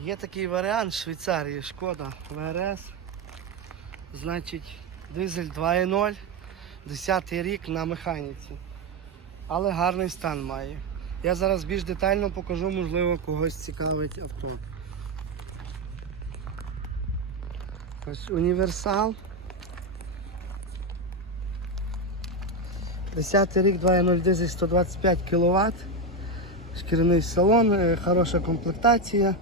Є такий варіант в Швейцарії, шкода ВРС. Значить, дизель 2.0, 10 рік на механіці. Але гарний стан має. Я зараз більш детально покажу, можливо, когось цікавить авто. Ось універсал. 10 рік 2.0 дизель 125 кВт. Шкіряний салон, е, хороша комплектація.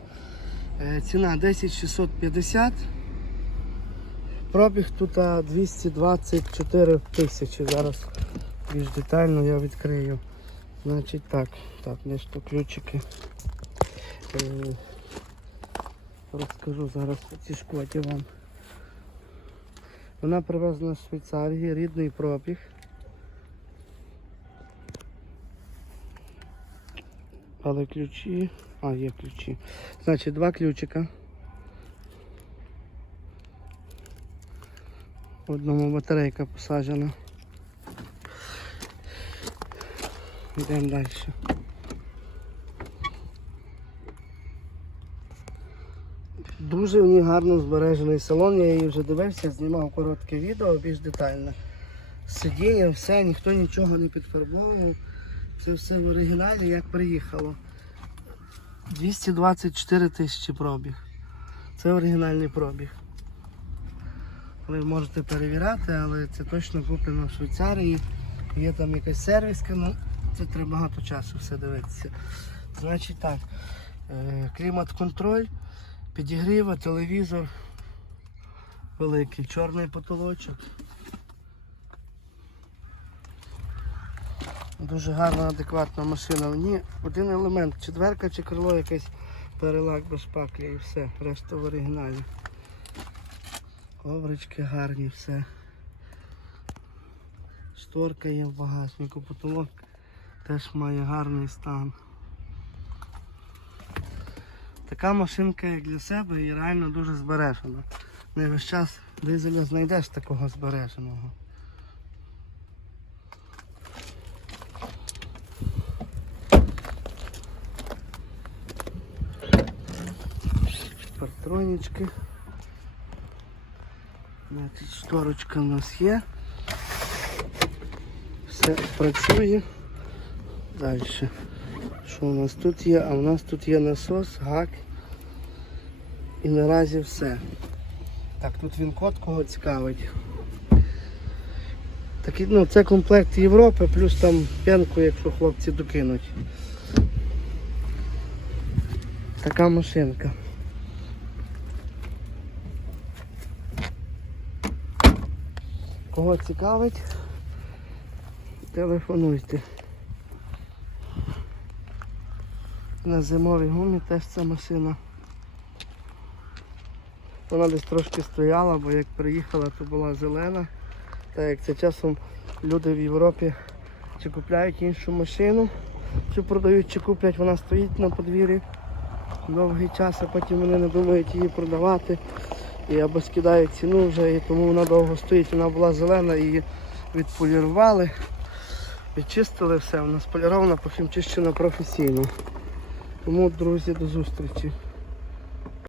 Е, Ціна 10 650. Пробіг тут 224 тисячі. Зараз більш детально я відкрию. Значить так, так, десь тут ключики. Е, Розкажу зараз цій шкоді вам. Вона привезена з Швейцарії, рідний пробіг. Але ключі. А, є ключі. Значить, два ключика. В одному батарейка посаджена. Йдемо далі. Дуже в ній гарно збережений салон, я її вже дивився, знімав коротке відео, більш детальне. Сидіння, все, ніхто нічого не підфарбовував. Це все в оригіналі, як приїхало. 224 тисячі пробіг. Це оригінальний пробіг. Ви можете перевіряти, але це точно куплено в Швейцарії. Є там якась сервіска, ну це треба багато часу все дивитися. Значить так, е, клімат-контроль, підігріва, телевізор великий, чорний потолочок. Дуже гарна, адекватна машина. Ній один елемент, чи дверка, чи крило якесь перелак без шпаклі і все, решта в оригіналі. Коврички гарні, все. Шторка є в багажнику, потолок теж має гарний стан. Така машинка як для себе і реально дуже збережена. Не весь час дизеля знайдеш такого збереженого. Партронічки. Значить, шторочка у нас є. Все працює. Далі. Що у нас тут є? А у нас тут є насос, гак. І наразі все. Так, тут він код кого цікавить. Такий, ну, це комплект Європи, плюс там п'янку, якщо хлопці докинуть. Така машинка. Кого цікавить, телефонуйте. На зимовій гумі теж ця машина. Вона десь трошки стояла, бо як приїхала, то була зелена. Та як це часом люди в Європі чи купляють іншу машину, чи продають, чи куплять, вона стоїть на подвір'ї довгий час, а потім вони не думають її продавати. І або скидаю ціну вже, і тому вона довго стоїть. Вона була зелена, її відполірували, відчистили все, вона сполірована, потім чищена професійно. Тому, друзі, до зустрічі.